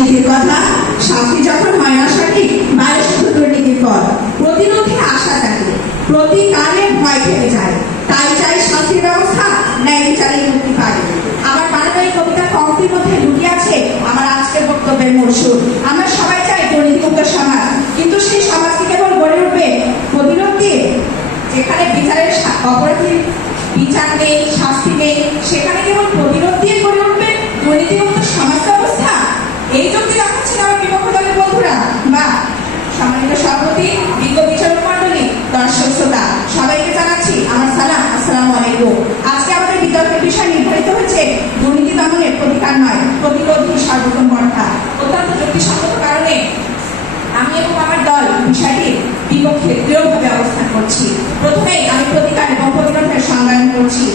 নীতির কথা, শাস্তি যখন হয় না সঠিক, বাইরে শুধু দুর্নীতির পথ। প্রতিরোধে আশা থাকে, প্রতিকারে ভয় থেকে যায়। তাই চাই শাস্তির ব্যবস্থা, ন্যায় বিচারে মুক্তি পায়। আমার বানানো এই কবিতা পঙ্ক্তির মধ্যে লুকিয়ে আছে আমার আজকের বক্তব্যের মূল সুর। আমরা সবাই চাই দুর্নীতিমুক্ত সমাজ, কিন্তু সেই সমাজটি কেবল গড়ে উঠবে প্রতিরোধ দিয়ে। যেখানে বিচারের অপরাধীর বিচার নেই, শাস্তি নেই, সেখানে কেবল প্রতিরোধ দিয়ে গড়ে উঠবে দুর্নীতিমুক্ত সমাজ ব্যবস্থা। এই যুক্তি দেখাচ্ছেন আমার বিপক্ষ দলের বন্ধুরা। বা সম্মানিত সভাপতি, বিজ্ঞ বিচারক মন্ডলী, দর্শক শ্রোতা, সবাইকে জানাচ্ছি আমার সালাম, আসসালামু আলাইকুম। আজকে আমাদের বিতর্কের বিষয় নির্ধারিত হচ্ছে দুর্নীতি দমনের প্রতিকার নয়, প্রতিরোধই সর্বোত্তম পন্থা। অত্যন্ত যুক্তিসঙ্গত কারণে আমি এবং আমার দল বিষয়টির বিপক্ষে দৃঢ়ভাবে অবস্থান করছি। প্রথমেই আমি প্রতিকার এবং প্রতিরোধের সংজ্ঞায়ন করছি।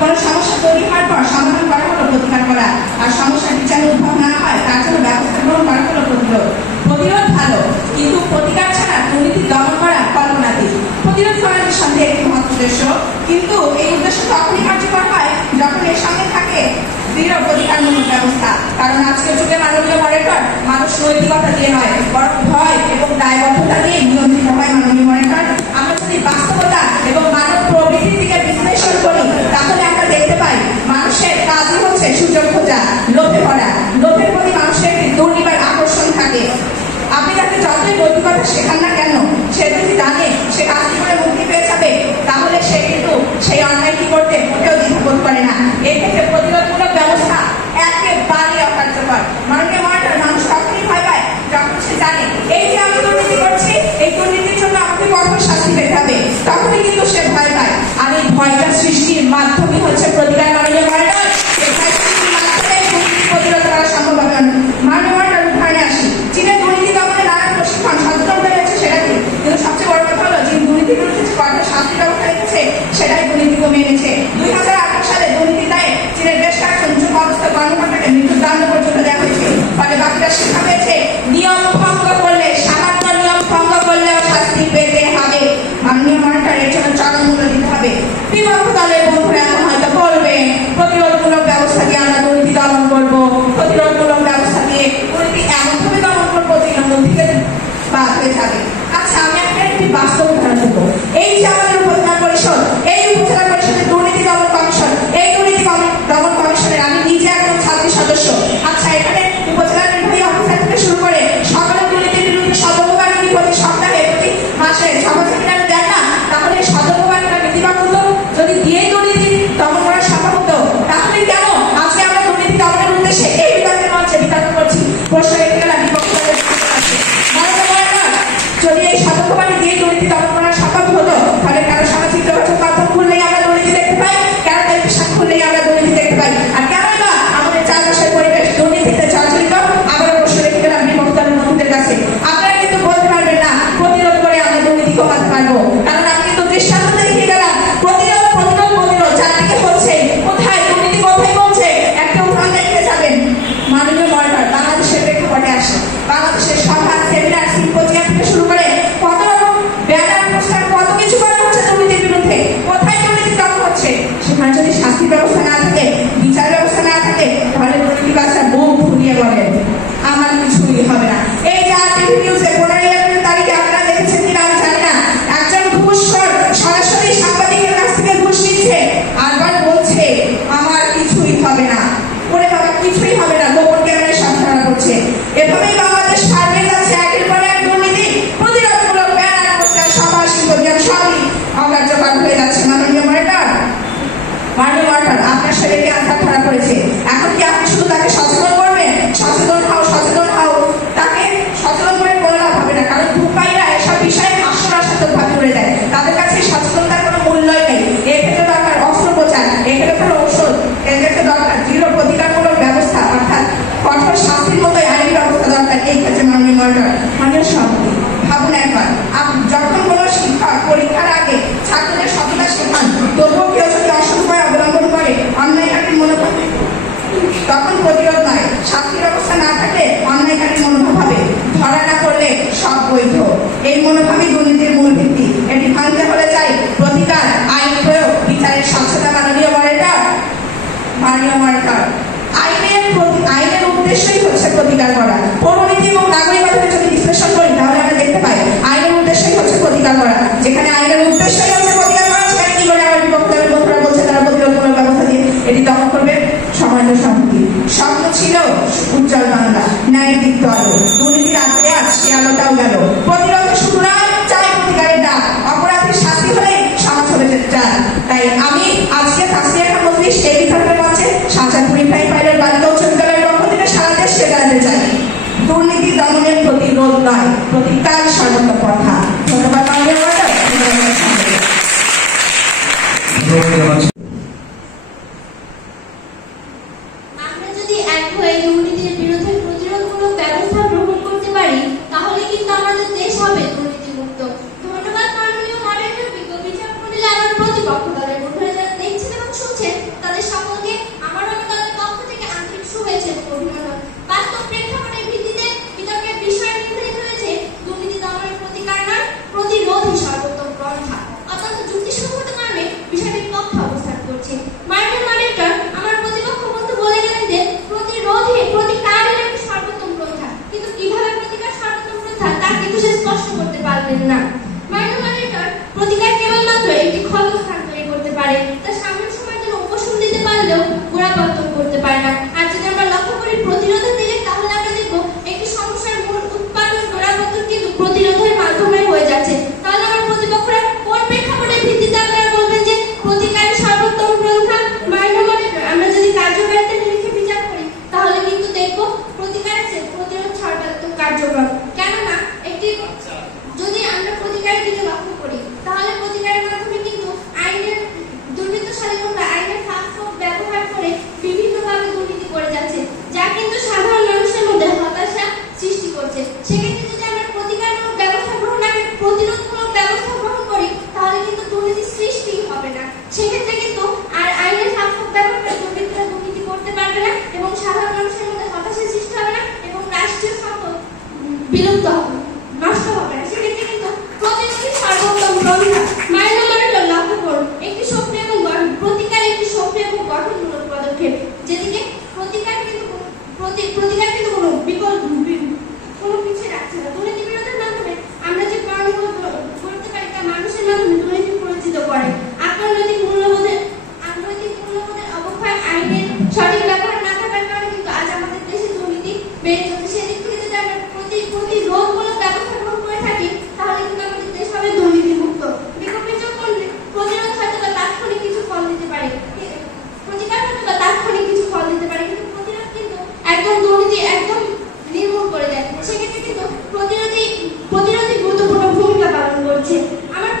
কোন সমস্যা তৈরি হওয়ার পর সমাধান করা হলো প্রতিকার করা, আর সমস্যাটি যেন উদ্ভব না হয় তার জন্য ব্যবস্থা গ্রহণ করা হলো প্রতিরোধ। প্রতিরোধ ভালো, কিন্তু প্রতিকার ছাড়া দুর্নীতি দমন করা কল্পনাতীত। প্রতিরোধ করা নিঃসন্দেহে একটি মহৎ উদ্দেশ্য, কিন্তু এই উদ্দেশ্য তখনই কার্যকর হয় যখন এর সঙ্গে থাকে দৃঢ় প্রতিকারমূলক ব্যবস্থা। কারণ আজকের যুগে মানবীয় মনিটর মানুষ নৈতিকতা দিয়ে নয়, বরং ভয় এবং দায়বদ্ধতা দিয়ে নিয়ন্ত্রিত হয় মানবীয় মনিটর। আমরা যদি বাস্তবতা এবং মানব প্রবৃত্তির দিকে বিশ্লেষণ করি, তাহলে আমরা দেখতে পাই মানুষের কাজই হচ্ছে সুযোগ খোঁজা, লোভে ভরা। লোভের প্রতি মানুষের একটি দুর্নিবার আকর্ষণ থাকে। আপনি তাকে যতই নৈতিকতা শেখান না কেন, সে যদি জানে সে কাজটি করে মুক্তি পেয়ে যাবে, তাহলে সে কিন্তু সেই অন্যায়টি করতে মোটেও দ্বিধাবোধ করে না। এক্ষেত্রে প্রতিরোধমূলক ব্যবস্থা একেবারে অকার্যকর। মাননীয় মনিটর মানুষ তখনই ভয় পায় যখন সে জানে এই যে আমি দুর্নীতি করছি, এই দুর্নীতির জন্য আমাকে কঠোর শাস্তি পেতে হবে, তখনই কিন্তু সে ভয় পায়। আর এই ভয়টা সৃষ্টির মাধ্যমে হচ্ছে প্রতিকার। মাননীয় মনিটর এই ভয় সৃষ্টির মাধ্যমে দুর্নীতি প্রতিরোধ করা সম্ভব হবে। মাননীয় মনিটর উদাহরণে আসি। চীনের দুর্নীতি দমনে নানা প্রশিক্ষণ সচেতন রয়েছে, সেটা কি, কিন্তু সবচেয়ে বড় কথা হলো যে দুর্নীতির বিরুদ্ধে যে কঠোর শাস্তি ব্যবস্থা রেখেছে সেটাই দুর্নীতি কমিয়ে এনেছে। 2018 সালে দুর্নীতি দায়ে চীনের বেশ কয়েকজন উচ্চ পদস্থ কর্মকর্তাকে মৃত্যুদণ্ড পর্যন্ত দেওয়া হয়েছে। ফলে বাকিরা শিক্ষা পেয়েছে নিয়ম ভঙ্গ করলে, সামান্য নিয়ম ভঙ্গ করলেও শাস্তি পেতে হবে। মাননীয় মনিটর এর জন্য চরম মূল্য দিতে হবে। বিপক্ষ দলের বন্ধুরা এখন হয়তো বলবে প্রতিরোধমূলক ব্যবস্থা দিয়ে আমরা দুর্নীতি দমন করবো, প্রতিরোধমূলক ব্যবস্থা দিয়ে দুর্নীতি এমনভাবে দমন করবো যে মূল থেকে বাদ হয়ে যাবে। আচ্ছা, আমি আপনার একটি বাস্তব উদাহরণ দেবো। এই যে আমাদের উপজেলা পরিষদ, এই উপজেলা পরিষদের দুর্নীতি দমন কমিশন, এই দুর্নীতি দমন কমিশনের আমি নিজে একজন ছাত্রী সদস্য। আচ্ছা, এখানে উপজেলা নির্বাহী অফিসার থেকে শুরু করে সকলের দুর্নীতির বিরুদ্ধে সতর্কবাণী প্রতি সপ্তাহে, প্রতি মাসে ছাত্রছাত্রীরা দেন না, তাহলে সতর্কবাণীটা নীতিবাক্য যদি দিয়েই দুর্নীতি দমন করা সম্ভব হতো, তাহলে কেন আজকে আমরা দুর্নীতি দমনের উদ্দেশ্যে এই বিতর্কের মঞ্চে বিতর্ক করছি? প্রশ্ন রেখে গেলাম বিপক্ষ দলের যদি এই সতর্কবাণী দিয়ে দুর্নীতি দমন করা সম্ভব হতো, তাহলে কেন সামাজিক যোগাযোগ মাধ্যম খুললেই আমরা দুর্নীতি দেখতে পাই, কেন টেলিভিশন খুললেই আমরা দুর্নীতি দেখতে পাই, আর কেন না আমাদের চারপাশের পরিবেশ দুর্নীতিতে জর্জরিত? আবারও প্রশ্ন রেখে গেলাম বিপক্ষ দলের বন্ধুদের কাছে। আপনারা কিন্তু বলতে পারবেন না প্রতিরোধ করে আমরা দুর্নীতি কমাতে পারবো, কারণ আমি কিন্তু দৃষ্টান্ত দেখিয়ে গেলাম প্রতিরোধ প্রতিরোধ প্রতিরোধ চারদিকে হচ্ছে। কোথায় দুর্নীতি, কোথায় কমছে? একটা উদাহরণ দেখতে যাবেন। মাননীয় মনিটর বাংলাদেশের প্রেক্ষাপটে আসে। বাংলাদেশের সভা, সেমিনার, সিম্পোজিয়াম থেকে শুরু করে কত রকম ব্যানার, পোস্টার, কত কিছু করা হচ্ছে দুর্নীতির বিরুদ্ধে। কোথায় দুর্নীতি দমন হচ্ছে? সেখানে যদি শাস্তি ব্যবস্থা না থাকে, বিচার ব্যবস্থা না থাকে, তাহলে দুর্নীতিবাজরা মুখ ফুলিয়ে বলেন আমার কিছুই হবে না। এই যে টিভি নিউজে 15/11 তারিখে আপনারা দেখেছেন কিনা আমি জানি না, একজন ঘুষখোর সরাসরি সাংবাদিকের কাছ থেকে ঘুষ নিচ্ছে, আরবার বলছে আমার কিছুই হবে না। ওরে বাবা, কিছুই হবে না, গোপন ক্যামেরায় সব ধরা পড়ছে। এভাবেই বাংলাদেশ ফার্মের কাছে একের পর এক দুর্নীতি, প্রতিরোধমূলক ব্যানার, পোস্টার, সভা, সিম্পোজিয়াম সবই অকার্যকর হয়ে যাচ্ছে। মাননীয় মনিটর আপনার শরীরে ক্যান্সার ধরা পড়েছে, এখন কি আপনি শুধু তাকে সচেতন করবেন? সচেতন হও, তাকে সচেতন করে কোনো লাভ হবে না, কারণ ধূমপায়ীরা এসব বিষয়ে হাস্যরসাত্মক ভাবে করে দেয়। তাদের কাছে সচেতনতার কোনো মূল্যই নেই। এক্ষেত্রে দরকার অস্ত্রোপচার, এক্ষেত্রে ঔষধ, এক্ষেত্রে দরকার দৃঢ় প্রতিকারমূলক ব্যবস্থা, অর্থাৎ কঠোর শাস্তির মতোই আইনি ব্যবস্থা দরকার। এই ক্ষেত্রে মাননীয় মনিটর, মাননীয় সভাপতি, ভাবুন একবার, যখন কোনো শিক্ষক পরীক্ষার আগে ছাত্রদের সততা শেখান, তবুও কেউ যদি অসৎ উপায় অবলম্বন করে, অন্যায়কারীর মনোভাব, তখন প্রতিরোধ নয়, শাস্তি ব্যবস্থা না থাকলে অন্যায়কারীর মনোভাব হবে ধরা না পড়লে সব বৈধ। এই মনোভাবই দুর্নীতির মূল ভিত্তি। এটি ভাঙতে হলে চাই প্রতিকার, আইন প্রয়োগ, বিচারের স্বচ্ছতা। মাননীয় মনিটর, আইনের উদ্দেশ্যই হচ্ছে প্রতিকার করা। সামান্য সম্পত্তি। স্বপ্ন ছিল উজ্জ্বল বাংলা, ন্যায় দীপ্ত আলো। দুর্নীতির আঁচড়ে আজ সে আলোটাও গেল। প্রতিরোধ শুধু নয়, চাই প্রতিকারের ডাক। অপরাধের শাস্তি হলে সমাজ হলে যায়। তাই আমি আজকে তাসফিয়া খান মজলিস এই বিতর্কের মঞ্চে শাহজাহানপুর ইব্রাহিম পাইলট বালিকা উচ্চ বিদ্যালয়ের পক্ষ থেকে সারা দেশকে জানাতে চাই, দুর্নীতি দমনের প্রতিরোধ নয়, প্রতিকার সর্বোত্তম পন্থা। ধন্যবাদ মাননীয় মহোদয়। আমরা যদি এক হয়ে দুর্নীতির বিরুদ্ধে প্রতিরোধমূলক ব্যবস্থা গ্রহণ করতে পারি, তাহলে কিন্তু আমাদের দেশ হবে দুর্নীতিমুক্ত। ধন্যবাদ মাননীয় মডারেটর বিচারমণ্ডলী, আমার প্রতিপক্ষ দলের বন্ধুরা যারা দেখছেন এবং শুনছেন তাদের সকলকে আমার দলের পক্ষ থেকে আন্তরিক শুভেচ্ছা এবং অভিনন্দন। বাস্তব প্রেক্ষাপটের ভিত্তিতে বিতর্কের বিষয় নির্ধারিত হয়েছে দুর্নীতি দমনের প্রতিকার নয়, প্রতিরোধই সর্বোত্তম পন্থা। অত্যন্ত যুক্তিসঙ্গত কারণে বিষয়টির পক্ষে অবস্থান করছে। মাননীয় মডারেটর, আমার প্রতিপক্ষ বন্ধু বলে গেলেন যে প্রতিকারের একটি সর্বোত্তম পন্থা, কিন্তু কিভাবে প্রতিকার সর্বোত্তম পন্থা তা কিন্তু সে স্পষ্ট করতে পারলেন না। মাননীয় মডারেটর, প্রতিকার কেবলমাত্র একটি ক্ষতস্থান তৈরি করতে পারে, তা সাময়িক সময়ের জন্য উপশম দিতে পারলেও গোড়াপত্তন করতে পারে না। আর যদি আমরা লক্ষ্য করি প্রতিরোধের দিকে, তাহলে আমরা দেখব একটি সমস্যার মূল উৎপাদন গোড়াপত্তন কিন্তু প্রতিরোধের মাধ্যমে হয়ে যাচ্ছে। তাহলে আমার প্রতিপক্ষরা কোন প্রেক্ষাপটের ভিত্তিতে আপনারা বলবেন যে প্রতিকারের সর্বোত্তম পন্থা? মাননীয় মডারেটর, আমরা যদি কার্যকারিতা নিরিখে বিচার করি, তাহলে কিন্তু দেখব প্রতিকারের চেয়ে প্রতিরোধ সর্বোত্তম কার্যকর। কেননা যদি আমরা প্রতিকারের দিকে লক্ষ্য করি, তাহলে প্রতিকারের মাধ্যমে কিন্তু আইনের দুর্বৃত্তশালীরা আইনের ফাঁক ব্যবহার করে বিভিন্নভাবে দুর্নীতি করে যাচ্ছে, যা কিন্তু সাধারণ মানুষের মধ্যে হতাশা সৃষ্টি করছে। সেক্ষেত্রে যদি আমরা প্রতিকারমূলক ব্যবস্থা গ্রহণ না করে প্রতিরোধমূলক ব্যবস্থা গ্রহণ করি, তাহলে কিন্তু দুর্নীতি সৃষ্টি হবে না। সেক্ষেত্রে কিন্তু আর আইনের ফাঁক ব্যবহার করে দুর্বৃত্তরা দুর্নীতি করতে পারবে না এবং সাধারণ মানুষের মধ্যে হতাশা সৃষ্টি হবে না এবং রাষ্ট্রীয় সম্পদ বিলুপ্ত হবে, নষ্ট হবে না। সেক্ষেত্রে কিন্তু প্রতিরোধই সর্বোত্তম পন্থা। মাননীয় মডারেটর, লক্ষ্য করুন, একটি সক্রিয় এবং প্রতিকার একটি সক্রিয় এবং গঠনমূলক পদক্ষেপ, যেদিকে প্রতিকার কিন্তু কোনো বিকল্প কোনো পিছিয়ে রাখছে না। দুর্নীতি বিরোধের মাধ্যমে আমরা যে কর্মগুলো করতে পারি তা মানুষের মাধ্যমে দুর্নীতি পরিচিত করে। আন্তর্জাতিক মূল্যবোধের অবক্ষয়, আইনের সঠিক ব্যবহার না থাকার কারণে কিন্তু আজ আমাদের দেশে দুর্নীতি বেড়ে চলছে। সেদিক থেকে যদি আমরা প্রতিরোধমূলক ব্যবস্থা গ্রহণ করে থাকি, তাহলে কিন্তু আমাদের দেশ হবে দুর্নীতিমুক্ত। বিকল্প করলে প্রতিরোধ হয়তো বা তাৎক্ষণিক কিছু ফল দিতে পারে, প্রতিকার হয়তো বা তাৎক্ষণিক কিছু ফল দিতে পারে, কিন্তু প্রতিরোধ কিন্তু একদম দুর্নীতি একদম নির্মূল করে দেয়। সেক্ষেত্রে কিন্তু প্রতিরোধী গুরুত্বপূর্ণ ভূমিকা পালন করছে। আমার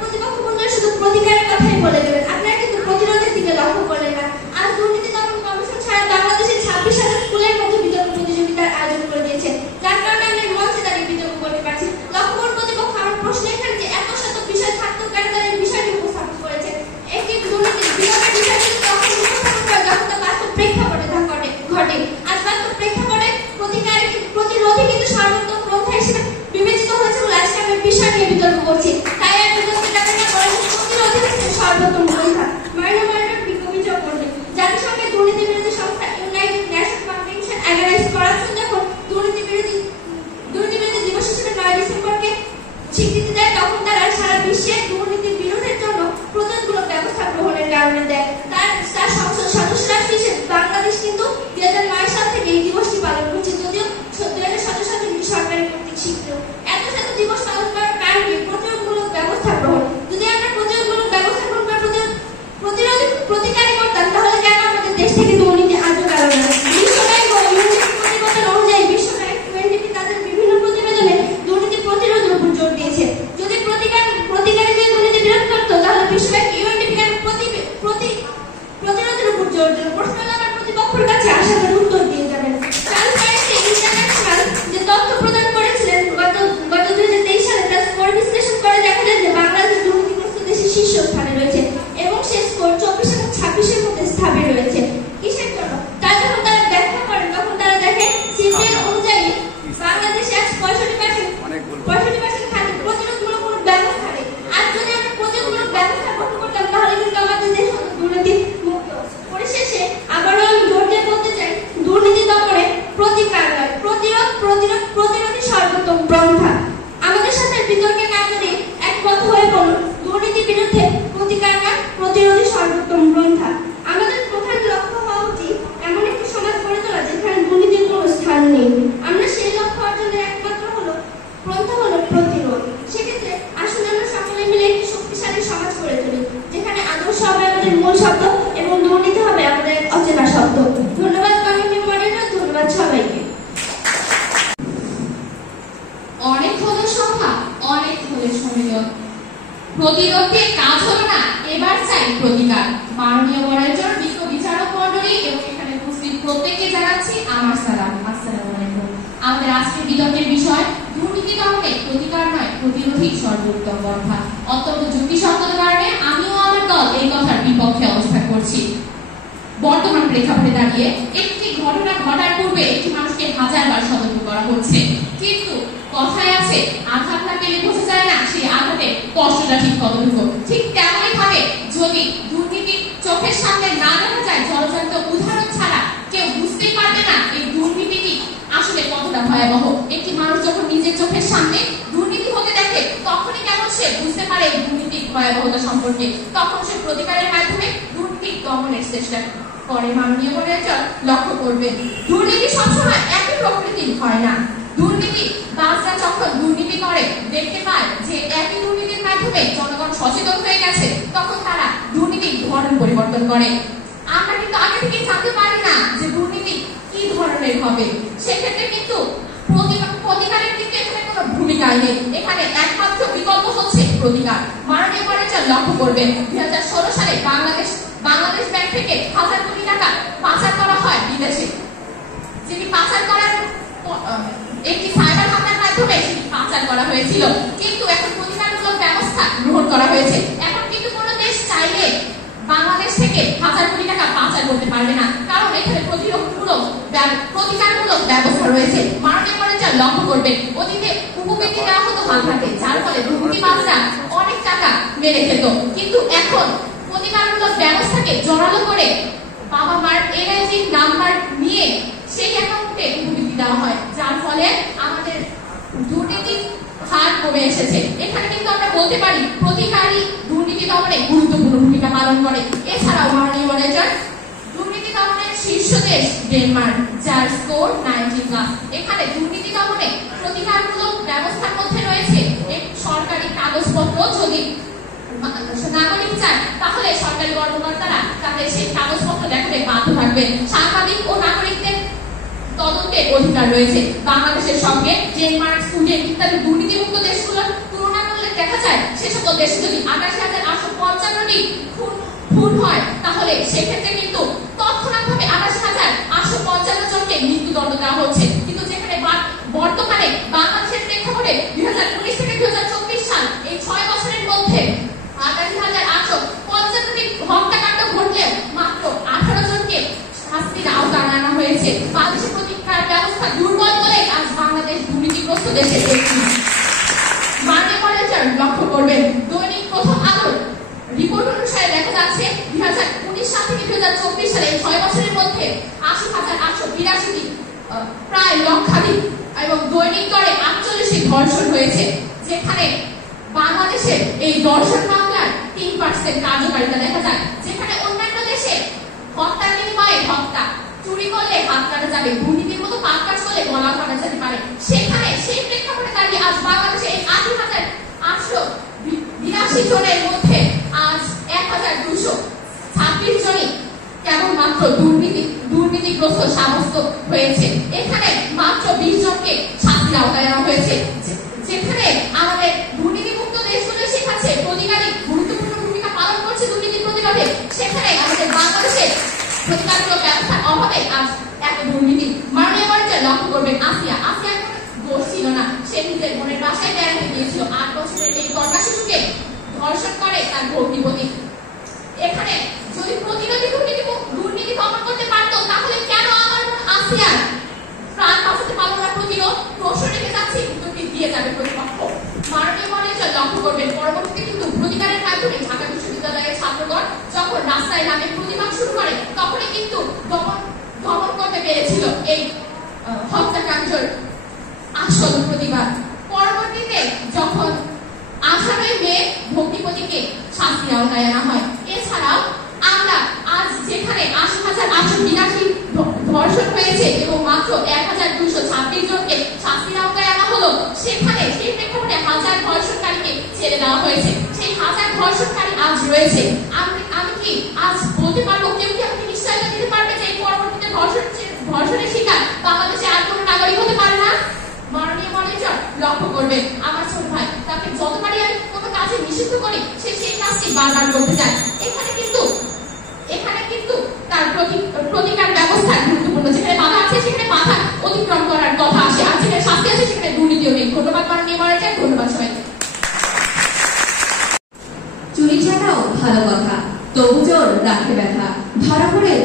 প্রতিপক্ষ বন্ধুরা শুধু প্রতিকারের কথাই বলে গেলেন, আপনারা কিন্তু প্রতিরোধের দিকে লক্ষ্য করলেন না। আজ দুর্নীতি দমন কমিশন সারা বাংলাদেশে 26,000 স্কুলের মধ্যে বিতর্ক প্রতিযোগিতার আয়োজন করে দিয়েছে, যার কারণে আমরা মঞ্চে দাঁড়িয়ে বিতর্ক করতে পারছি। লক্ষ্য করুন প্রতিপক্ষ, আমার প্রশ্ন এখানে যে এত শত বিষয় থাকতেও কেন তারা এই বিষয়টি উপস্থাপন করেছে? একটি দুর্নীতির বিতর্কের বিষয় কিন্তু তখন উপস্থাপন করে যখন তা বাস্তব প্রেক্ষাপটে ঘটে। আজ বাস্তব প্রেক্ষাপটে প্রতিরোধই কিন্তু সর্বোত্তম পন্থা হিসেবে বিবেচিত হয়েছে বলে আজকে আমি বিষয় নিয়ে বিতর্ক করছি। তাই আর বিতর্কের টাকা না করে প্রতিরোধই হচ্ছে সর্বোত্তম পন্থা। মাননীয় মডারেটর বিচার করবে, জাতিসংঘের দুর্নীতি বিরোধী সংস্থা United Nations convention against corruption যখন দুর্নীতি বিরোধী দিবস হিসেবে 9 ডিসেম্বরকে স্বীকৃতি দেয়, তখন তারা সারা বিশ্বে দুর্নীতির বিরোধের জন্য প্রতিরোধমূলক ব্যবস্থা গ্রহণের কারণে দেয়। তার সংসদ সদস্য রাষ্ট্র হিসেবে বাংলাদেশ কিন্তু 2009 সাল থেকে এই দিবসটি পালন করছে, যদিও 2017 সাল থেকে সরকারের কর্তৃক স্বীকৃত। এত দিবস পালন করার কারণ কি? প্রতিরোধমূলক ব্যবস্থা গ্রহণ। যদি আমরা প্রতিরোধমূলক ব্যবস্থা গ্রহণ করে প্রতিকারী করতাম, তাহলে কেন আমাদের দেশ থেকে দুর্নীতি আজও গেল না? প্রতিবেদন অনুযায়ী বিশ্ব ব্যাংক UNDP তাদের বিভিন্ন প্রতিবেদনে দুর্নীতি প্রতিরোধের উপর জোর দিয়েছে। যদি প্রতিকারী যদি দুর্নীতি বিরোধ করতো, তাহলে বিশ্ব ব্যাংক UNDP কেন প্রতিরোধের উপর জোর দিল? প্রশ্ন আমার প্রতিপক্ষের কাছে আশা করি উত্তর দিয়ে যাবেন। ট্রান্সপারেন্সি ইন্টারন্যাশনাল যে তথ্য প্রদান করেছিলেন গত 2023 সালে, তার স্কোর বিশ্লেষণ করে দেখা যায় যে বাংলাদেশ দুর্নীতিগ্রস্ত দেশের শীর্ষস্থানে রয়েছে এবং সে স্কোর 24 এবং 26-এর মধ্যে স্থাপিত রয়েছে। কিসের জন্য? যখন তারা ব্যাখ্যা করেন, তখন তারা দেখে সিপিএল অনুযায়ী বাংলাদেশে আজ 65% খাতে প্রতিরোধমূলক কোনো ব্যবস্থা নেই। আর যদি আমরা প্রতিরোধমূলক ব্যবস্থা গ্রহণ করতাম, তাহলে কিন্তু আমাদের দেশ দুর্নীতি মুক্ত। পরিশেষে আবারও আমি জোর দিয়ে বলতে প্রত্যেককে জানাচ্ছি আমার সালাম। আসসালামু আলাইকুম। আমাদের আজকের বিতর্কের বিষয় দুর্নীতি দমনে প্রতিকার নয় প্রতিরোধী সর্বোত্তম পন্থা। অত্যন্ত যুক্তিসঙ্গত কারণে আমিও আমার দল এই কথার বিপক্ষে অবস্থান করছি। বর্তমান প্রেক্ষাপটে দাঁড়িয়ে একটি ঘটনা ঘটার পূর্বে একটি মানুষকে হাজারবার সতর্ক করা হচ্ছে, কিন্তু কথায় আছে আঘাত না পেলে বোঝা যায় না সেই আঘাতে কষ্টটা ঠিক কতটুকু। ঠিক তেমনই ভাবে যদি দুর্নীতি চোখের সামনে না দেখা যায়, জলজান্ত উদাহরণ ছাড়া কেউ বুঝতেই পারবে না এই দুর্নীতিটি আসলে কতটা ভয়াবহ। একটি মানুষ যখন নিজের চোখের সামনে দুর্নীতি হতে দেখে তখনই কেমন সে বুঝতে পারে এই দুর্নীতির ভয়াবহতা সম্পর্কে, তখন সে প্রতিকারের মাধ্যমে দুর্নীতি দমনের চেষ্টা করে। মাননীয় মণ্ডল লক্ষ্য করবেন, দুর্নীতি সবসময় একই প্রকৃতির হয় না। দুর্নীতি বাজরা যখন দুর্নীতি করে দেখতে পায় যে একই দুর্নীতির মাধ্যমে জনগণ সচেতন হয়ে গেছে, তখন তারা দুর্নীতির ধরন পরিবর্তন করে। আমরা কিন্তু আগে থেকে জানতে পারি না যে দুর্নীতি কি ধরনের হবে, সেক্ষেত্রে কিন্তু প্রতিকারের কিন্তু এখানে কোনো ভূমিকাই নেই। এখানে একমাত্র বিকল্প হচ্ছে প্রতিকার। মাননীয় মণ্ডল লক্ষ্য করবেন, 2016 সালে বাংলাদেশ ব্যাংক থেকে 1000 কোটি টাকা পাচার করা হয় বিদেশে। যেটি পাচার করার একটি সাইবার হামলার মাধ্যমে সেটি পাচার করা হয়েছিল, কিন্তু এখন প্রতিকারমূলক ব্যবস্থা গ্রহণ করা হয়েছে। এখন কিন্তু কোনো দেশ চাইলে বাংলাদেশ থেকে 1000 কোটি টাকা পাচার করতে পারবে না, কারণ এখানে প্রতিকারমূলক ব্যবস্থা রয়েছে। মাননীয় মণ্ডল লক্ষ্য করবেন, অতীতে উপবৃত্তি দেওয়া হতো বাংলাতে, যার ফলে দুর্নীতিবাজরা অনেক টাকা মেরে খেত, কিন্তু এখন প্রতিকারমূলক ব্যবস্থাকে জোরালো করে বাবা মার এনআইডি নাম্বার নিয়ে সেই অ্যাকাউন্টে উপবৃত্তি দেওয়া হয়, যার ফলে আমাদের দুর্নীতির হার কমে এসেছে। এখানে কিন্তু আমরা বলতে পারি প্রতিকারী দুর্নীতি দমনে গুরুত্বপূর্ণ ভূমিকা পালন করে। এছাড়াও মাননীয় মণ্ডল দুর্নীতি দমনের শীর্ষ দেশ ডেনমার্ক, যার স্কোর 90+। এখানে দুর্নীতি দমনে প্রতিকারমূলক ব্যবস্থার মধ্যে রয়েছে সরকারি কাগজপত্র যদি নাগরিক চায় তাহলে সরকারি কর্মকর্তারা তাদের সেই কাগজপত্র দেখাতে বাধ্য থাকবেন। সাংবাদিক ও নাগরিকদের তদন্তের অধিকার রয়েছে। বাংলাদেশের সঙ্গে ডেনমার্ক, সুইডেন ইত্যাদি দুর্নীতিমুক্ত দেশগুলোর তুলনা করলে দেখা যায় সে সকল দেশে যদি 88,855টি খুন হয়, তাহলে সেক্ষেত্রে কিন্তু তৎক্ষণাৎভাবে 88,855 জনকে মৃত্যুদণ্ড দেওয়া হচ্ছে। কিন্তু যেখানে বর্তমানে বাংলাদেশের প্রেক্ষাপটে 2019 থেকে 2024 সাল এই 6 বছরের মধ্যে 88,855টি হত্যাকাণ্ড ঘটলেও মাত্র 18 জনকে শাস্তির আওতায় আনা হয়েছে। বাংলাদেশের প্রতিকার ব্যবস্থা দুর্বল বলে আজ বাংলাদেশ দুর্নীতিগ্রস্ত দেশের একটি। মাননীয় মণ্ডল লক্ষ্য করবেন, দৈনিক প্রথম আলোর রিপোর্ট অনুসারে দেখা যাচ্ছে 2019 সাল থেকে 2024 সালে 6 বছরের মধ্যে 80,882টি প্রায় লক্ষাধিক এবং দৈনিক দরে 48টি ধর্ষণ হয়েছে, যেখানে বাংলাদেশের এই ধর্ষণ মামলার 3% কার্যকারিতা দেখা যায়। যেখানে অন্যান্য দেশে হত্যার বিনিময়ে হত্যা, চুরি করলে হাত কাটা যাবে, দুর্নীতির মতো পাপ কাজ করলে গলা কাটা যেতে পারে, সেখানে সেই প্রেক্ষাপটে দাঁড়িয়ে আজ বাংলাদেশে এই 80,882 জনের মধ্যে আজ 1,226 জনই কেবলমাত্র দুর্নীতিগ্রস্ত সাব্যস্ত হয়েছে। এখানে মাত্র 20 জনকে শাস্তির আওতায় আনা হয়েছে। যেখানে আমাদের দুর্নীতিমুক্ত দেশগুলো শেখাচ্ছে প্রতিকারী গুরুত্বপূর্ণ ভূমিকা পালন করছে দুর্নীতি প্রতিরোধে, সেখানে আমাদের বাংলাদেশে প্রতিকারমূলক ব্যবস্থার অভাবে আজ এত দুর্নীতি। মাননীয় মণ্ডল লক্ষ্য করবেন, আসিয়া দোষ ছিল না, সে নিজের বোনের বাসায় বেড়াতে গিয়েছিল। 8 বছরের এই কন্যা শিশুকে ধর্ষণ করে তার ভগ্নিপতি। এখানে যদি প্রতিরোধী দুর্নীতি দমন করতে পারতো, তাহলে কেন আমার বোন আসিয়ার প্রাণ বাঁচাতে পারলো না? প্রতিরোধ প্রশ্ন রেখে যাচ্ছে, উত্তরটি দিয়ে যাবে প্রতিপক্ষ। মাননীয় মণ্ডল লক্ষ্য করবেন, পরবর্তীতে কিন্তু প্রতিকারের মাধ্যমে ঢাকা বিশ্ববিদ্যালয়ের ছাত্রগণ যখন রাস্তায় নামে প্রতিবাদ শুরু করে, তখনই কিন্তু দমন করতে পেরেছিল এই হত্যাকাণ্ডের আসল প্রতিবাদ। পরবর্তীতে যখন 18 মে ভগ্নিপতিকে শাস্তির আওতায় আনা হয়। এছাড়াও আমরা আজ যেখানে 80,882 ধর্ষণ হয়েছে এবং মাত্র 1,226 জনকে শাস্তির আওতায় আনা হলো, সেখানে সেই প্রেক্ষাপটে 1000 ধর্ষণকারীকে ছেড়ে দেওয়া হয়েছে। সেই 1000 ধর্ষণকারী আজ রয়েছে। আমি কি আজ বলতে পারবো, কেউ কি আমাকে নিশ্চয়তা দিতে পারবে যে পরবর্তীতে ধর্ষণের শিকার বাংলাদেশে আর কোনো নাগরিক হতে পারে না? মাননীয় মণ্ডল লক্ষ্য করবেন, আমার ছোট ভাই তাকে যতবারই আমি কোনো কাজে নিষিদ্ধ করি, সে সেই কাজটি বারবার করতে চায়। এখানে কিন্তু তার প্রতিকার ব্যবস্থা গুরুত্বপূর্ণ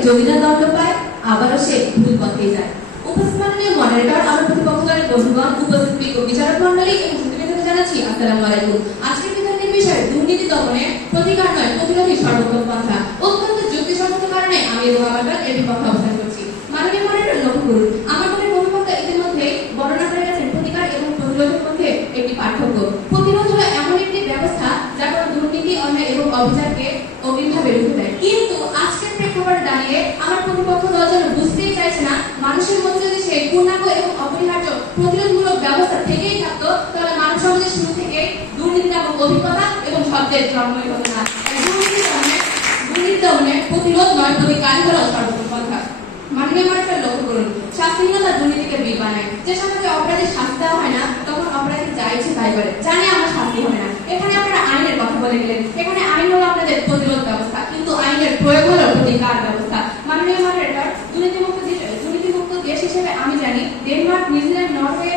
যদি না দণ্ড পায় আবারও সে ভুল পথে যায়। উপস্থিত মাননীয় মডারেটর, আমার প্রতিপক্ষ দলের বন্ধুগণ, উপস্থিত বিচারক মণ্ডলী এবং সুধীবৃন্দকে জানাচ্ছি আসসালামু আলাইকুম। আজকের বিতর্কের বিষয় দুর্নীতি দমনে প্রতিকার নয় প্রতিরোধী সর্বোত্তম পন্থা। অত্যন্ত যুক্তিসঙ্গত কারণে আমি এবং আমার দল এর বিপক্ষে অবস্থান করছি। মাননীয় মডারেটর, লক্ষ্য করুন, আমার দলের প্রতিপক্ষ ইতিমধ্যে বর্ণনা করে গেছেন প্রতিকার এবং প্রতিরোধের মধ্যে একটি পার্থক্য। প্রতিরোধ হলো এমন একটি ব্যবস্থা যা কোনো দুর্নীতি, অন্যায় এবং অবিচারকে অবিভাবে রুখে দেয়। কিন্তু আজকের প্রেক্ষাপটে দাঁড়িয়ে আমার প্রতিপক্ষ দল যেন বুঝতেই চাইছে না, মানুষের মধ্যে যদি সেই পূর্ণাঙ্গ এবং অপরিহার্য প্রতিরোধমূলক ব্যবস্থা থেকেই থাকতো, তাহলে মানব সমাজের শুরু থেকে দুর্নীতি নামক অভিজ্ঞতা এবং শব্দের জন্মই হতো না। দুর্নীতি দমনে প্রতিরোধ নয় প্রতিকারই হলো সর্বোত্তম পন্থা। মাননীয় মডারেটর, লক্ষ্য করুন, শাস্তিহীনতা দুর্নীতিকে বিল বানায়। যে সময়তে অপরাধের শাস্তি দেওয়া হয় না, তখন অপরাধী যা ইচ্ছে তাই করে, জানে আমার শাস্তি হবে না। এখানে আপনারা আইনের কথা বলে গেলেন। এখানে আইন হলো আপনাদের প্রতিরোধ ব্যবস্থা, কিন্তু আইনের প্রয়োগ হলো প্রতিকার ব্যবস্থা। মাননীয় মডারেটর, দুর্নীতিমুক্ত দেশ হিসেবে আমি জানি ডেনমার্ক, নিউজিল্যান্ড, নরওয়ে,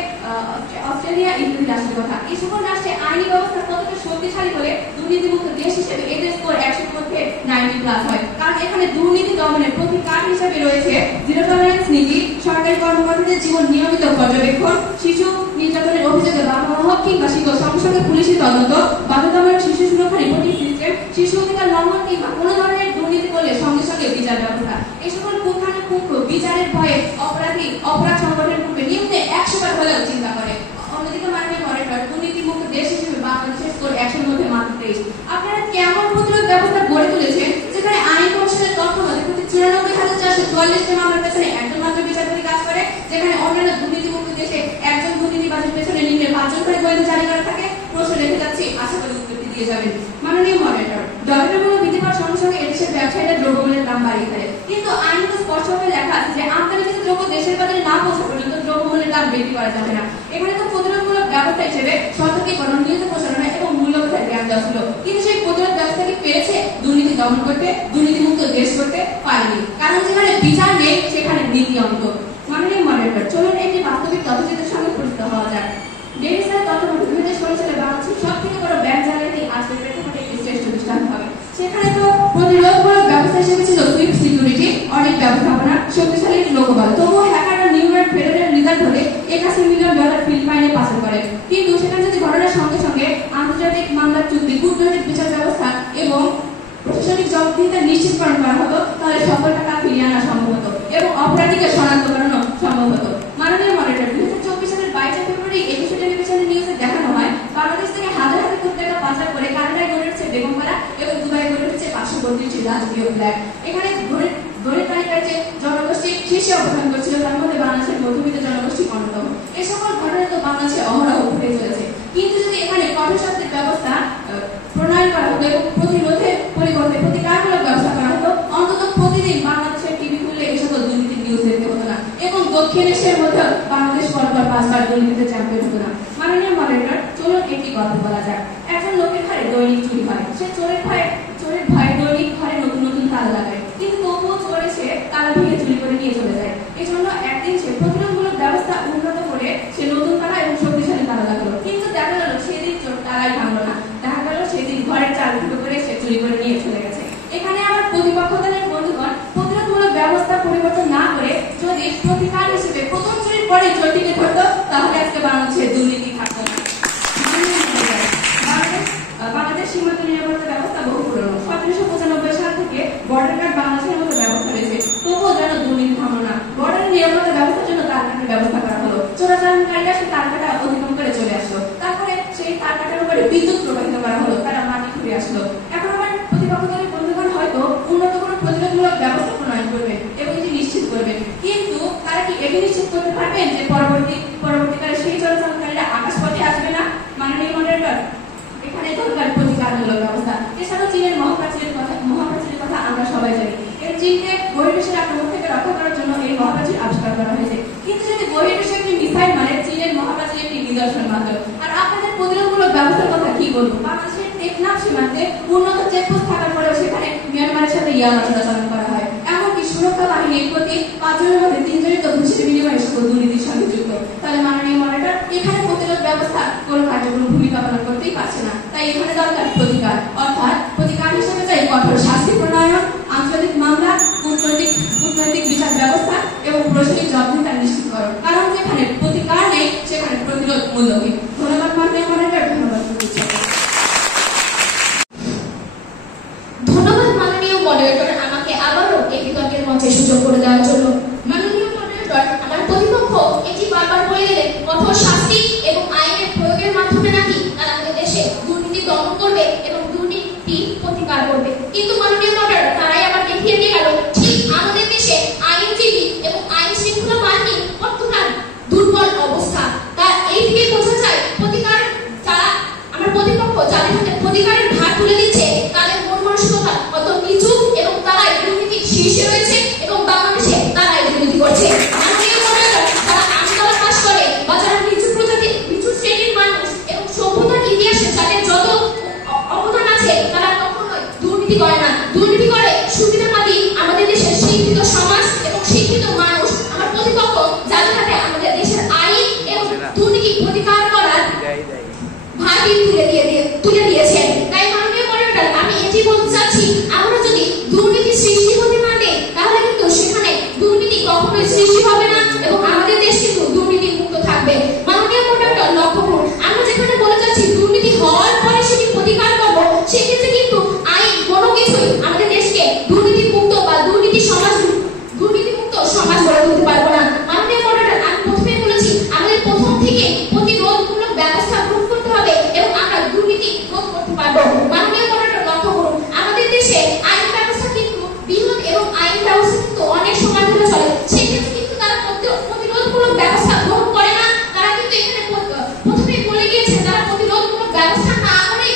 অস্ট্রেলিয়া ইত্যাদি রাষ্ট্রের কথা। এই সকল রাষ্ট্রে আইনি ব্যবস্থা কতটা শক্তিশালী হলে দুর্নীতিমুক্ত দেশ হিসেবে এদের স্কোর 100 মধ্যে 90+ হয়। কারণ এখানে দুর্নীতি দমনের প্রতিকার হিসেবে রয়েছে জিরো টলারেন্স নীতি, সরকারি কর্মকর্তাদের জীবন নিয়মিত পর্যবেক্ষণ, শিশু নির্যাতনের অভিযোগে বাবা কিংবা শিক্ষক সঙ্গে সঙ্গে পুলিশি তদন্ত, বাধ্যতামূলক শিশু সুরক্ষা রিপোর্টিং সিস্টেম, শিশু অধিকার লঙ্ঘন কিংবা কোনো ধরনের দুর্নীতি করলে সঙ্গে সঙ্গে বিচার ব্যবস্থা। এই সকল পুঙ্খানুপুঙ্খ বিচারের ভয়ে অপরাধী অপরাধ সংগঠনের পূর্বে নিম্নে 100 বার হলেও চিন্তা করে। অন্যদিকে মাননীয় মডারেটর, দুর্নীতিমুক্ত দেশ হিসেবে বাংলাদেশের স্কোর 100 মধ্যে মাত্র 23। আপনারা কেমন প্রতিরোধ ব্যবস্থা গড়ে তুলেছেন যেখানে আইন কমিশনের তথ্য মতে প্রতি 94,444টি মামলার পেছনে একজন মাত্র বিচারপতি কাজ করে, যেখানে অন্যান্য দুর্নীতিমুক্ত দেশে একজন দুর্নীতিবাজের পেছনে নিম্নে 5 জন করে গোয়েন্দা জারি করা থাকে। প্রশ্ন রেখে যাচ্ছি, আশা করি উত্তরটি দিয়ে যাবেন। মাননীয় মডারেটর, দ্রব্যমূল্য বৃদ্ধি পাওয়ার সঙ্গে সঙ্গে এদেশের ব্যবসায়ীরা দ্রব্যমূল্যের দাম বাড়িয়ে ফেলে, কিন্তু আইন তো স্পষ্টভাবে লেখা আছে যে আমদানিকৃত দ্রব্য দেশের বাজারে না পৌঁছা পর্যন্ত দ্রব্যমূল্যের দাম বৃদ্ধি করা যাবে না। এখানে তো প্রতিরোধমূলক ব্যবস্থা হিসেবে সতর্কীকরণ, নিয়মিত প্রচারণা এবং মূল্যবোধের জ্ঞান দেওয়া ছিল, কিন্তু সেই প্রতিরোধ ব্যবস্থা কি পেরেছে দুর্নীতি দমন করতে, দুর্নীতিমুক্ত দেশ করতে? পারেনি। কারণ যেখানে বিচার নেই সেখানে নীতি অন্ত। মাননীয় মডারেটর, চলুন একটি বাস্তবিক তথ্যচিত্রের সঙ্গে পরিচিত হওয়া যায়। ডেইলি স্টার তথ্য মতে 2016 সালে বাংলাদেশের সবথেকে বড় ব্যাংক জালিয়াতি আজকের প্রেক্ষাপটে একটি শ্রেষ্ঠ দৃষ্টান্ত হবে। সেখানে তো প্রতিরোধমূলক ব্যবস্থা হিসেবে ছিল সুইফট সিকিউরিটি, অনেক ব্যবস্থাপনা, শক্তিশালী লোকবল। তবুও হ্যাকাররা নিউ ইয়র্ক ফেডারেল রিজার্ভ হলে $81 মিলিয়ন ফিল্ড ফাইনে পাচার করে। কিন্তু সেখানে যদি ঘটনার সঙ্গে সঙ্গে আন্তর্জাতিক মামলার চুক্তি, কূটনৈতিক বিচার ব্যবস্থা এবং প্রশাসনিক জবাবদিহিতা নিশ্চিতকরণ করা হতো, তাহলে সকল টাকা ফিরিয়ে আনা সম্ভব হতো এবং অপরাধীকে শনাক্ত করানো সম্ভব হতো। মাননীয় মডারেটর, 2024 সালের 22 ফেব্রুয়ারি একুশে টেলিভিশনের নিউজে দেখানো হয় বাংলাদেশ থেকে হাজার হাজার কোটি টাকা পাচার করে কানাডায় গড়ে উঠেছে বেগমপাড়া এবং দুবাই গড়ে উঠেছে 532টি রাজকীয় ফ্ল্যাট। এখানে ধনী তালিকায় যে জনগোষ্ঠী শীর্ষে অবস্থান করছিল, তার মধ্যে বাংলাদেশের মধ্যবিত্ত জনগোষ্ঠী অন্যতম। এই সকল ঘটনা তো বাংলাদেশে অহরহ ঘটে চলেছে, কিন্তু যদি এখানে কঠোর শাস্তির ব্যবস্থা প্রণয়ন করা হতো এবং প্রতিরোধের পরিবর্তে প্রতিকারমূলক ব্যবস্থা করা হতো, অন্তত প্রতিদিন বাংলাদেশের টিভি খুললে এই সকল দুর্নীতির নিউজ দেখতে হতো না এবং দক্ষিণ এশিয়ার মধ্যে বাংলাদেশ পরপর 5 বার দুর্নীতিতে চ্যাম্পিয়ন হতো না। মাননীয় মডারেটর, চলুন একটি গল্প বলা যাক। একজন লোকের ঘরে দৈনিক চুরি হয়। সে চোরের ভয়ে দৈনিক ঘরে নতুন নতুন তালা লাগায়, কিন্তু তবুও চোর এসে তালা ভেঙে চুরি করে নিয়ে চলে যায়। এই জন্য একদিন সে প্রতিরোধমূলক ব্যবস্থা উন্নত করে সে নতুন তালা এবং শক্তিশালী তালা লাগালো, কিন্তু দেখা গেল সেদিন চোর তালাই ভাঙলো না, দেখা গেল সেদিন ঘরের চাল ফুটো করে সে চুরি করে নিয়ে চলে গেছে। এখানে আমার প্রতিপক্ষ দলের বন্ধুগণ, প্রতিরোধমূলক ব্যবস্থা পরিবর্তন না করে যদি প্রতিকার হিসেবে প্রথম চুরির পরে চোরটিকে ধরতো, তাহলে আজকে বাংলাদেশে দুর্নীতি থাকতো না। বাংলাদেশ সীমান্ত নিরাপত্তা ব্যবস্থা বহু পুরনো। 1795 সাল থেকে বর্ডার গার্ড বাংলাদেশের মতো ব্যবস্থা রয়েছে, তবুও যেন দুর্নীতি থামলো না। বর্ডার নিরাপত্তা ব্যবস্থার জন্য তার কাটার ব্যবস্থা করা হলো। চোরাচালানকারীরা সেই তার কাটা অতিক্রম করে চলে আসলো, তারপরে সেই তার কাটার উপরে বিদ্যুৎ প্রবাহিত করা হলো, তারা মাটি খুঁড়ে আসলো। এখন আমার প্রতিপক্ষ দলের বন্ধুগণ হয়তো উন্নত কোনো প্রতিরোধমূলক ব্যবস্থা প্রণয়ন করবে এবং এটি নিশ্চিত করবে, কিন্তু তারা কি এটি নিশ্চিত করতে পারবেন যে পরবর্তীকালে সেই চোরাচালানকারীরা আকাশপথে আসবে না? মাননীয় মডারেটর, এখানে দরকার প্রতিকারমূলক ব্যবস্থা। এছাড়াও চীনের মহাপ্রাচীরের কথা আমরা সবাই জানি। এই চীনকে বহির্বিশ্বের আক্রমণ থেকে রক্ষা করার জন্য এই মহাপ্রাচীর আবিষ্কার করা হয়েছে, কিন্তু যদি বহির্বিশ্বে একটি মিসাইল মারে, চীনের মহাপ্রাচীর একটি নিদর্শন মাত্র। আর আপনাদের প্রতিরোধমূলক ব্যবস্থার কথা কি বলবো? বাংলাদেশের টেকনাফ সীমান্তে উন্নত চেকপোস্ট থাকার পরেও সেখানে মিয়ানমারের সাথে ইয়াবা চোরাচালান করা হয়। এমনকি সুরক্ষা বাহিনীর প্রতি 5 জনের মধ্যে 3 জনই তো ঘুষের বিনিময়ে সকল দুর্নীতির সঙ্গে যুক্ত। তাহলে মাননীয় মডারেটর, এখানে প্রতিরোধ ব্যবস্থা কোনো কার্যক্রম ভূমিকা পালন করতেই পারছে না। তাই এখানে দরকার প্রতিকার, অর্থাৎ প্রতিকার হিসেবে চাই কঠোর শাস্তি প্রণয়ন, আন্তর্জাতিক মামলা, কূটনৈতিক বিচার ব্যবস্থা এবং প্রশাসনিক জবাবদিহিতা নিশ্চিত করো, কারণ যেখানে প্রতিকার নেই সেখানে প্রতিরোধ মূল্যহীন। ধন্যবাদ মাননীয় মডারেটর, ধন্যবাদ। ধন্যবাদ মাননীয় মডারেটর আমাকে আবারও এই বিতর্কের মঞ্চে সুযোগ করে দেওয়ার জন্য। মাননীয় মডারেটর, আমার প্রতিপক্ষ এটি বারবার বলে গেলেন কঠোর শাস্তি এবং আইনের প্রয়োগের মাধ্যমে নাকি তারা আমাদের দেশে দুর্নীতি দমন করবে এবং দুর্নীতি প্রতিকার করবে, কিন্তু মাননীয় মডারেটর তারাই আবার দেখিয়ে দিয়ে গেল ঠিক আমাদের দেশে আইনজীবী এবং আইন শৃঙ্খলা বাহিনী কতটা দুর্বল অবস্থা। তার এই থেকে বোঝা যায় প্রতিকার যারা আমার প্রতিপক্ষ যাদের হাতে প্রতিকারের ভার তুলে দিচ্ছে তাদের মন মানসিকতা কত নিচু এবং তারাই দুর্নীতির শীর্ষে রয়েছে এবং বাংলাদেশে তারাই দুর্নীতি করছে। মাননীয় মডারেটর, যারা আমতলা পাস করে বা যারা নিচু প্রজাতির নিচু শ্রেণীর মানুষ এবং সভ্যতার ইতিহাসে যাদের যত অবদান আছে তারা কখনোই দুর্নীতি করে না। দুর্নীতি করে সুবিধাবাদী আমাদের দেশের শিক্ষিত সমাজ এবং শিক্ষিত মানুষ। আমার প্রতিপক্ষ যাদের হাতে আমাদের দেশের আইন এবং দুর্নীতি প্রতিকার করার ভাবি তুলে দিয়েছেন। তাই মাননীয় মডারেটর, আমি এটি বলতে চাচ্ছি আমরা যদি দুর্নীতি সৃষ্টি হতে না দেই তাহলে কিন্তু সেখানে দুর্নীতি কখনোই সৃষ্টি হবে না এবং আমাদের দেশ কিন্তু দুর্নীতি মুক্ত থাকবে। মাননীয় মডারেটর, লক্ষ্য করুন আমরা যেখানে বলে যাচ্ছি দুর্নীতি হওয়ার পরে সেটি প্রতিকার করবো, সেক্ষেত্রে কিন্তু আইন কোনো কিছুই আমাদের দেশকে দুর্নীতি মুক্ত বা দুর্নীতি মুক্ত সমাজ গড়ে তুলতে পারবো না। মাননীয় মডারেটর, আমি প্রথমে বলেছি আমাদের প্রথম থেকে প্রতিরোধমূলক ব্যবস্থা গ্রহণ করতে হবে এবং আমরা দুর্নীতি রোধ করতে পারবো। মাননীয় মডারেটর, লক্ষ্য করুন আমাদের দেশে আইন ব্যবস্থা কিন্তু বৃহৎ এবং আইন ব্যবস্থা কিন্তু অনেক সময় ধরে চলে, সেক্ষেত্রে কিন্তু তারা প্রতিরোধমূলক ব্যবস্থা গ্রহণ করে না। তারা কিন্তু এখানে প্রথমে বলে গিয়েছে তারা প্রতিরোধমূলক ব্যবস্থা না করে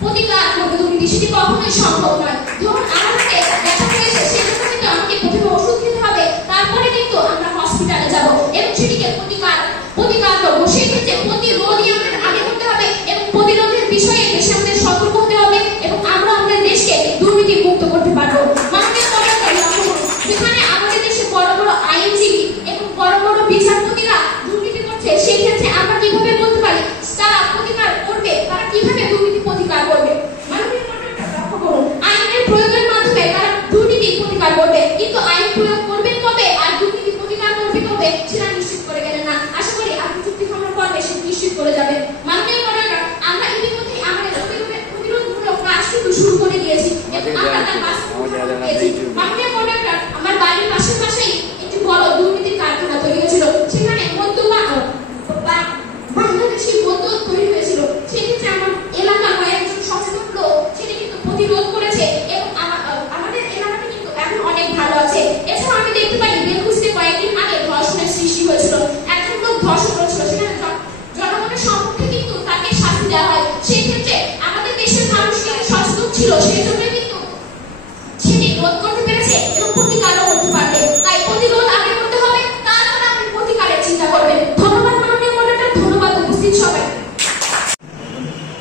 প্রতিকার করবে দুর্নীতি, সেটি কখনোই সম্ভব নয়। ধরুন আমাকে ব্যথা হয়েছে, সেজন্য কিন্তু আমাকে প্রথমে ওষুধ খেতে হবে, তারপরে কিন্তু আমরা হসপিটালে যাব এবং সেটিকে প্রতিকার করবো। সেক্ষেত্রে প্রতিরোধই আমাদের আগে করতে হবে এবং প্রতিরোধের বিষয়ে দেশে আমাদের সতর্ক হতে হবে এবং আমরা আমাদের দেশকে দুর্নীতি মুক্ত করতে পারবো। মাননীয় মডারেটর, যেখানে আমাদের দেশে বড় বড় আইনজীবী এবং বড় বড় বিচারপতিরা দুর্নীতি করছে, সেক্ষেত্রে আমরা কিভাবে বলতে পারি তারা প্রতিকার করবে, তারা কিভাবে দুর্নীতি প্রতিকার করবে? মাননীয় মডারেটর, লক্ষ্য করুন আইনের প্রয়োগের মাধ্যমে তারা দুর্নীতি প্রতিকার করবে, কিন্তু আইন প্রয়োগ করবেন কবে আর দুর্নীতি প্রতিকার করবে কবে সেটা নিশ্চিত করে গেলেন না। আশা করি আপনি চুক্তি ভঙ্গের পর্বে সেটা নিশ্চিত করে যাবেন। মাননীয় মডারেটর, আমরা ইতিমধ্যে আমাদের প্রতিরোধমূলক কাজ কিন্তু শুরু করে দিয়েছি এবং আমরা তার বাস্তবায়ন করেছি। মাননীয় মডারেটর, আমার বাড়ির পাশেই একটি বড় দুর্নীতির কারখানা তৈরি হয়েছিল, সেখানে বাংলাদেশি মধ্য তৈরি হয়েছিল। সেক্ষেত্রে আমার এলাকার কয়েকজন সচেতন লোক সেটি কিন্তু প্রতিরোধ করেছে এবং আমাদের এলাকাটি কিন্তু এখন অনেক ভালো আছে। এছাড়া আমি দেখতে পাই বেলকুচিতে কয়েকদিন আগে ধর্ষণের সৃষ্টি হয়েছিল, একজন লোক ধর্ষণ করেছিল, সেখানে জনগণের সম্মুখে কিন্তু তাকে শাস্তি দেওয়া হয়। সেক্ষেত্রে আমাদের দেশের মানুষ কিন্তু সচেতন ছিল, সেই জন্য কিন্তু সেটি রোধ করতে পেরেছে এবং প্রতিকারও করতে পারবে। তাই প্রতিরোধ আগে করতে হবে, তারপরে আপনি প্রতিকারের চিন্তা করবেন। ধন্যবাদ মাননীয় মডারেটর, ধন্যবাদ উপস্থিত সবাই।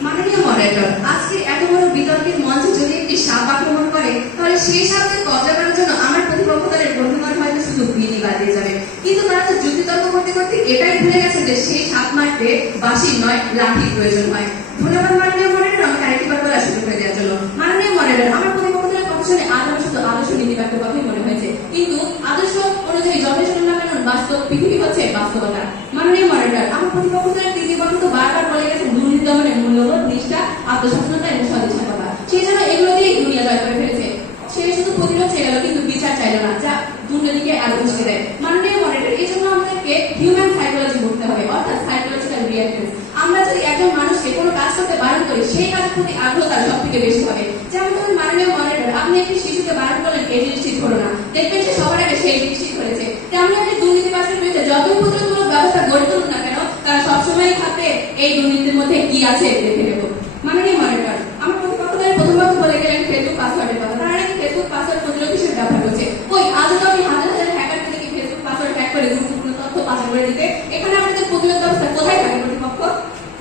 মাননীয় মডারেটর, আজকে এত বড় বিতর্কের মঞ্চে যদি একটি সাপ আক্রমণ করে তাহলে সেই সাপকে কবজা করার জন্য আমার প্রতিপক্ষ দলের বন্ধুগণ হয়তো শুধু বিলি বাজিয়ে যাবে, কিন্তু তারা তো যুক্তিতর্ক করতে করতে এটাই ভুলে গেছে যে সেই সাপ মারতে বাঁশি নয় লাঠির প্রয়োজন হয়। ধন্যবাদ মাননীয় মডারেটর, আমাকে আরেকটিবার বলার সুযোগ করে দেওয়ার জন্য। মাননীয় মডারেটর, আমার প্রতিপক্ষ দলের কথা শুনে আজ আমার শুধু আদর্শ নীতিবাক্য কথাই মনে হয়েছে, কিন্তু আদর্শ অনুযায়ী যথেষ্ট লাগানোর বাস্তব পৃথিবী হচ্ছে বাস্তবতা। মাননীয় মডারেটর, আমার প্রতিপক্ষ দলের তৃতীয় কথা তো বারবার বলে গেছেন দুর্নীতি দমনের মূল্যবোধ, নিষ্ঠা, আত্মসচেতনতা এবং স্বদেশার কথা। সেই জন্য এগুলো দিয়ে দুনিয়া জয় করে ফেলেছে। সে শুধু প্রতিরোধ চেয়ে গেল কিন্তু বিচার চাইল না, যা দুর্নীতিকে আরো উস্কে দেয়। মাননীয় মডারেটর, এই জন্য আমাদেরকে হিউম্যান সাইকোলজি পড়তে হবে, অর্থাৎ সাইকোলজিক্যাল রিঅ্যাকশন। আমরা যদি একজন মানুষকে কোনো কাজ করতে বারণ করি সেই কাজের প্রতি আগ্রহ তার সব থেকে বেশি হবে। যেমন ধরুন মাননীয় মডারেটর, আপনি একটি শিশুকে বারণ করলেন এই জিনিসটি ধরো না, দেখবেন যে সবার আগে সেই জিনিসটি ধরেছে। তেমনি আপনি দুর্নীতিবাজদের বিরুদ্ধে যতই প্রতিরোধমূলক ব্যবস্থা গড়ে তুলুন না কেন, তারা সবসময় থাকবে এই দুর্নীতির মধ্যে কি আছে দেখে নেব। মাননীয় মডারেটর, আমার প্রতিপক্ষ দলের প্রথম কথা বলে গেলেন ফেসবুক পাসওয়ার্ডের কথা। তারা নাকি ফেসবুক পাসওয়ার্ড প্রতিরোধ হিসেবে ব্যবহার করছে। ওই আজও তো আমি হাজার হাজার হ্যাকারকে দেখি ফেসবুক পাসওয়ার্ড হ্যাক করে গুরুত্বপূর্ণ তথ্য পাচার করে দিতে। এখানে আমাদের প্রতিরোধ ব্যবস্থা কোথায় থাকে প্রতিপক্ষ?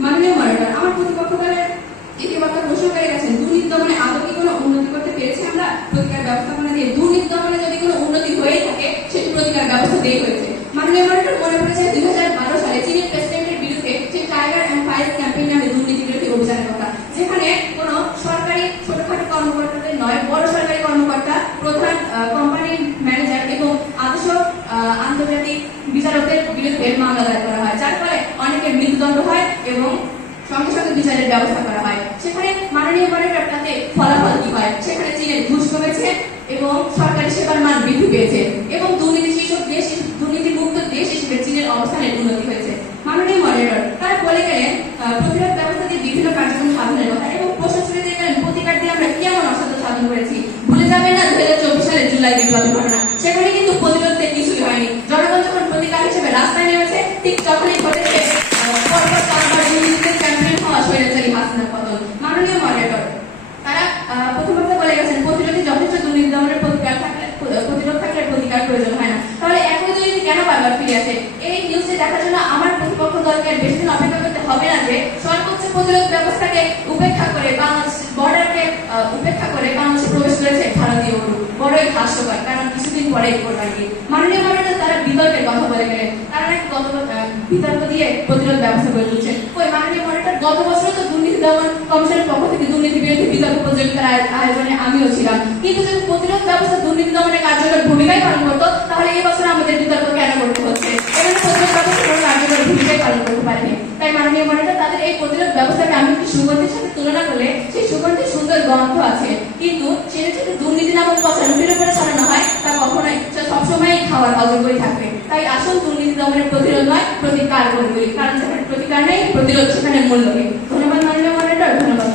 মাননীয় মডারেটর, আমার প্রতিপক্ষ দলের ইতিবাচক প্রশ্ন করে গেছেন দুর্নীতি দমনে আদৌ কি কোনো উন্নতি করতে পেরেছি আমরা প্রতিকার ব্যবস্থাপনা দিয়ে? দুর্নীতি দমনে যদি কোনো উন্নতি হয়ে থাকে সেটি প্রতিকার ব্যবস্থা দিয়ে হয়েছে। মাননীয় মডারেটর, মনে পড়েছে 2012 সালে চীনের প্রেসিডেন্টের বিরুদ্ধে যে টাইগার অ্যান্ড ফায়ার ক্যাম্পেইন নামে দুর্নীতি বিরোধী অভিযানের কথা, যেখানে কোনো সরকারি ছোটখাটো কর্মকর্তাদের নয়, বড় সরকারি কর্মকর্তা, প্রধান কোম্পানি আন্তর্জাতিক বিচারকের বিরুদ্ধে মামলা দায়ের করা হয়, যার ফলে অনেকের মৃত্যুদণ্ড হয় এবং সঙ্গে সঙ্গে বিচারের ব্যবস্থা করা হয়। সেখানে মাননীয় মডারেটর তাতে ফলাফল কি হয়, সেখানে চীনের ঘুষ কমেছে এবং সরকারি সেবার মান বৃদ্ধি পেয়েছে এবং দুর্নীতি মুক্ত দেশ হিসেবে চীনের অবস্থানের উন্নতি হয়েছে। মাননীয় মডারেটর তারা বলে গেলেন প্রতিরোধ ব্যবস্থা দিয়ে বিভিন্ন কার্যক্রম সাধনের কথা এবং প্রশ্ন ছুড়ে দিয়ে গেলেন প্রতিকার দিয়ে আমরা কেমন অসাধ্য সাধন করেছি। ভুলে যাবেন না 2024 সালের জুলাই বিপ্লবের ঘটনা, সেখানে কিন্তু প্রতিরোধের কিছুই হয়নি। জনগণ যখন প্রতিকার হিসেবে রাস্তায় নেমেছে ঠিক তখনই ঘটেছে ক্যাম্পেইন হওয়া স্বৈরাচারী হাসিনার পতন। মাননীয় মডারেটর তারা প্রথমত বলে গেছেন প্রতিরোধে যথেষ্ট দুর্নীতি দমনের প্রতিরোধ থাকলে প্রতিকার প্রয়োজন হয় না। তাহলে একই দুর্নীতি কেন বারবার ফিরে আসে? এই নিউজে দেখার জন্য আমার প্রতিপক্ষ দলকে বেশি দিন অপেক্ষা করতে হবে না যে সর্বোচ্চ প্রতিরোধ ব্যবস্থাকে উপেক্ষা করে বাংলাদেশ বর্ডারকে উপেক্ষা করে বাংলাদেশে প্রবেশ করেছে ভারতীয় গরু। বড়ই হাস্যকর, কারণ কিছুদিন পরেই করবে। মাননীয় মডারেটর তারা বিতর্কের কথা বলে গেলেন, তারা নাকি বিতর্ক দিয়ে প্রতিরোধ ব্যবস্থা করে তুলছেন। ওই মাননীয় মডারেটর গত বছর তো দুর্নীতি দমন কমিশনের পক্ষ থেকে দুর্নীতি বিরোধী বিতর্ক প্রতিযোগিতার আয়োজনে আমিও ছিলাম, কিন্তু যদি প্রতিরোধ ব্যবস্থা দুর্নীতি দমনের কার্যকর ভূমিকাই পালন করতো তাহলে এই বছর আমাদের বিতর্ক কেন করতে হচ্ছে? এখানে প্রতিরোধ ব্যবস্থা কোনো কার্যকর ভূমিকাই পালন করতে পারেনি। তাই মাননীয় মডারেটর তাদের এই প্রতিরোধ ব্যবস্থাকে আমি একটি সুগন্ধির সাথে তুলনা করলে সেই সুগন্ধির সুন্দর গন্ধ আছে, কিন্তু সেটা যদি দুর্নীতি নামক কথা রুটির উপরে ছড়ানো হয় তা কখনোই সবসময় খাওয়ার অযোগ্যই থাকবে। তাই আসল দুর্নীতি দমনের প্রতিরোধ নয় প্রতিকার করে বলি, কারণ যেখানে প্রতিকার নেই প্রতিরোধ সেখানে মূল্য নেই। ধন্যবাদ মাননীয় মডারেটর, ধন্যবাদ।